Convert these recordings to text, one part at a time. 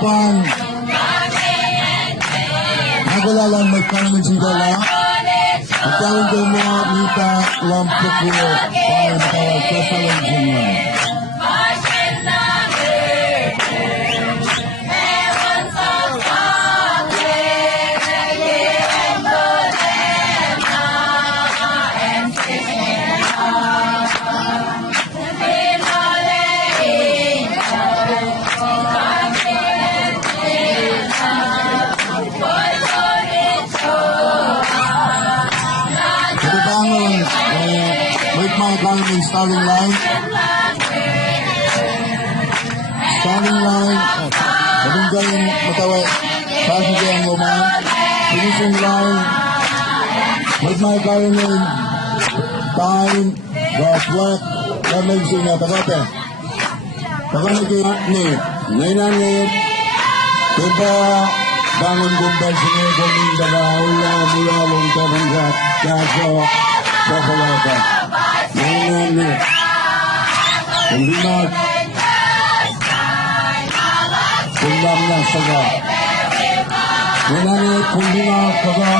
Japan. Nagula lang may kami sila lang. At kami ko mga nita lampok ko para matawag sa salong niya. With my climbing starting line. Starting line. Nabinggayin matawag. Pasok ang luman. Finishing line. With my climbing time. Reflect. Lamig siya. Tagote. Tagote ni. Nainanit. Diba. Bangon gumbal siya. Gawin daga. Mula longkar hanggat. Kaso. Kapalata. Nainanit. Kumbinat. Kumbang na saga. Nainanit. Kumbinat. Saga.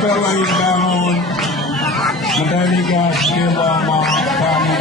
Pero ay bangon. Madali ka sila mga kami